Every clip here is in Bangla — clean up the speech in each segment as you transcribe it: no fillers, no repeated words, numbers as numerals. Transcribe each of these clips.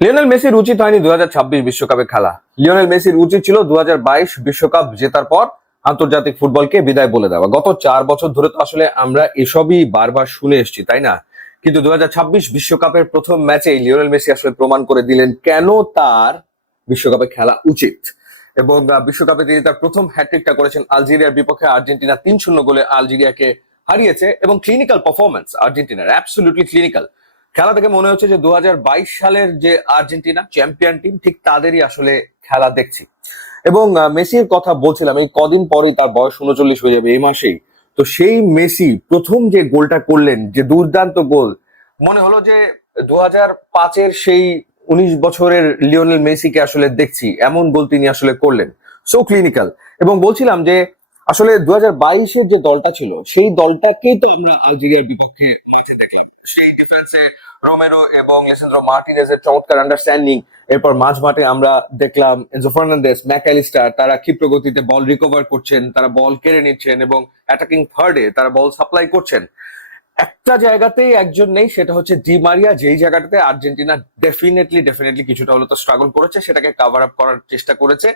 লিওনেল মেসির উচিত হয়নি 2026 বিশ্বকাপে খেলা। লিওনেল মেসির উচিত ছিল 2022 বিশ্বকাপ জেতার পর আন্তর্জাতিক ফুটবলকে বিদায় বলে দেওয়া। গত 4 বছর ধরে তো আসলে আমরা এসবই বারবার শুনে এসেছি, তাই না? কিন্তু 2026 বিশ্বকাপের প্রথম ম্যাচেই লিওনেল মেসি আসলে প্রমাণ করে দিলেন কেন তার বিশ্বকাপে খেলা উচিত। এবং বিশ্বকাপে তিনি তার প্রথম হ্যাট্রিকটা করেছেন আলজেরিয়ার বিপক্ষে। আর্জেন্টিনা 3-0 গোলে আলজেরিয়াকে হারিয়েছে এবং ক্লিনিক্যাল পারফরমেন্স আর্জেন্টিনার, অ্যাবসলিউটলি ক্লিনিক্যাল। খেলা থেকে মনে হচ্ছে যে 2022 সালের যে আর্জেন্টিনা চ্যাম্পিয়ন টিম, ঠিক তাদেরই আসলে খেলা দেখছি। এবং মেসির কথা বলছিলাম, এই কদিন পরেই তার বয়স 39 হয়ে যাবে, এই মাসেই। তো সেই মেসি প্রথম যে গোলটা করলেন, যে দুর্দান্ত গোল, মনে হলো যে 2005-এর সেই 19 বছরের লিওনেল মেসিকে আসলে দেখছি। এমন গোল তিনি আসলে করলেন, সো ক্লিনিক্যাল। এবং বলছিলাম যে আসলে 2022-এর যে দলটা ছিল, সেই দলটাকেই তো আমরা আলজেরিয়ার বিপক্ষে মাঠে দেখলাম। সেই ডিফেন্সে রোমেরো এবং লেসান্দ্রো মার্টিনেজের চমৎকার আন্ডারস্ট্যান্ডিং। এরপর মাঝ মাঠে আমরা দেখলাম এনজো ফার্নান্দেস, ম্যাকঅ্যালিস্টার, তারা ক্ষিপ্র গতিতে বল রিকভার করছেন, তারা বল কেড়ে নিচ্ছেন এবং অ্যাটাকিং থার্ডে তারা বল সাপ্লাই করছেন। একটা জায়গাতেই একজন নেই, সেটা হচ্ছে ডি মারিয়া, যেই জায়গাটাতে আর্জেন্টিনা ডেফিনেটলি কিছুটা হলো তো স্ট্রাগল করেছে, সেটাকে কাভার আপ করার চেষ্টা করেছে।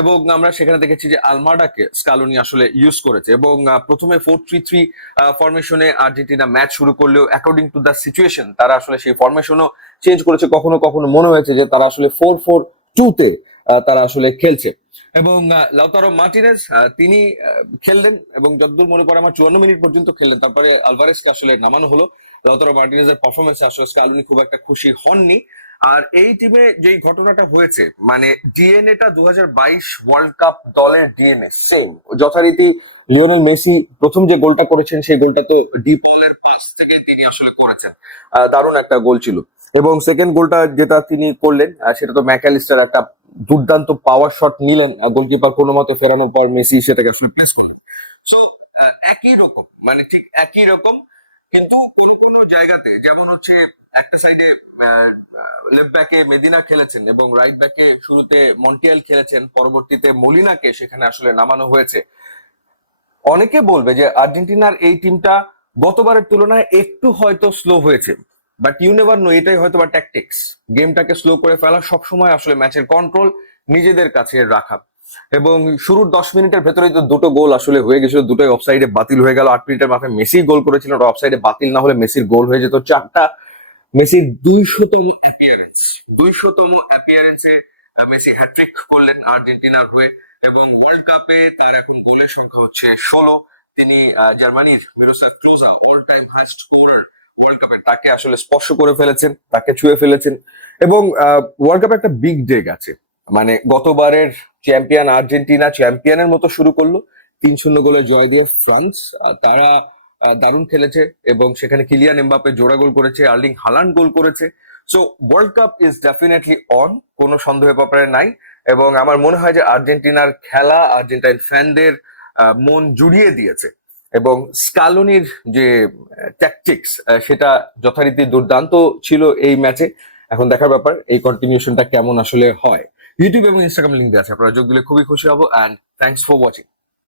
এবং আমরা সেখানে দেখেছি যে আলমাডাকে স্কালোনি আসলে ইউজ করেছে। এবং প্রথমে 4-3-3 ফরমেশনে আর্জেন্টিনা ম্যাচ শুরু করলেও অ্যাকর্ডিং টু দ্য সিচুয়েশন তারা আসলে সেই ফরমেশনও চেঞ্জ করেছে। কখনো কখনো মনে হয়েছে যে তারা আসলে 4-4-2-তে তারা আসলে খেলছে। এবং লাউতারো মার্টিনেজ তিনি খেললেন এবং যতদূর মনে পড়ে আমার 54 মিনিট পর্যন্ত খেললেন। তারপরে আলভারেজকে আসলে নামানো হলো। লাউতারো মার্টিনেজের পারফরমেন্স আসলে স্কালোনি খুব একটা খুশি হননি। আর এই টিমে যেই ঘটনাটা হয়েছে, মানে ডিএনএটা 2022 ওয়ার্ল্ড কাপ দলের ডিএনএ সেম যথারীতি। লিওনেল মেসি প্রথম যে গোলটা করেছেন, সেই গোলটা তো ডি পলের পাস থেকে তিনি আসলে করেছেন। দারুণ একটা গোল ছিল। এবং সেকেন্ড গোলটা যেটা তিনি করলেন, সেটা তো ম্যাকঅ্যালিস্টার একটা দুর্দান্ত পাওয়ার শট নিলেন, গোলকিপার কোনো মতে ফেরানোর পর মেসি সেটাকে আসলে প্লেস করলেন। সো একই রকম, মানে ঠিক একই রকম। কিন্তু কোন কোন জায়গাতে যেমন হচ্ছে একটা সাইডে লেফট ব্যাকে মেদিনা খেলেছেন এবং রাইট ব্যাকে শুরুতে মন্টিয়াল খেলেছেন, পরবর্তীতে মলিনাকে সেখানে আসলে নামানো হয়েছে। অনেকে বলবে যে আর্জেন্টিনার এই টিমটা গতবারের তুলনায় একটু হয়তো স্লো হয়েছে, বাট ইউ নেভার নো, এটাই হয়তো বা ট্যাকটিক্স। গেমটাকে স্লো করে ফেলা, সবসময় আসলে ম্যাচের কন্ট্রোল নিজেদের কাছে রাখা। এবং শুরুর 10 মিনিটের ভেতরেই তো দুটো গোল আসলে হয়ে গেছিল, দুটোই অফসাইডে বাতিল হয়ে গেল। 8 মিনিটের মাথায় মেসি গোল করেছিলেন, ওটা অফসাইডে বাতিল না হলে মেসির গোল হয়ে যেত 4টা। মেসির 200তম অ্যাপিয়ারেন্স, 200তম অ্যাপিয়ারেন্সে মেসি হ্যাট্রিক করলেন আর্জেন্টিনার হয়ে। এবং ওয়ার্ল্ড কাপে তার এখন গোলের সংখ্যা হচ্ছে 16। তিনি জার্মানির Miroslav Klose, all time high scorer world কাপে, তাকে আসলে স্পর্শ করে ফেলেছেন, তাকে ছুঁয়ে ফেলেছেন। এবং ওয়ার্ল্ড কাপে একটা বিগ ডে গেছে। মানে গতবারের চ্যাম্পিয়ন আর্জেন্টিনা চ্যাম্পিয়নের মতো শুরু করলো, 3-0 গোলে জয় দিয়ে ফ্রান্স। তারা দারুণ খেলেছে এবং সেখানে কিলিয়ান এমবাপে জোড়া গোল করেছে, আর্লিং হালান্ড গোল করেছে। So world cup is definitely on, কোনো সন্দেহের ব্যাপারে নাই। এবং আমার মনে হয় যে আর্জেন্টিনার খেলা আর্জেন্টাইন ফ্যানদের মন জুড়িয়ে দিয়েছে। এবং স্কালোনির যে ট্যাকটিক্স, সেটা যথারীতি দুর্দান্ত ছিল এই ম্যাচে। এখন দেখার ব্যাপার এই কন্টিনিউশনটা কেমন আসলে হয়। ইউটিউব এবং ইনস্টাগ্রাম লিঙ্ক দেওয়া আছে, আপনারা যোগ দিলে খুবই খুশি হবো। And thanks for watching.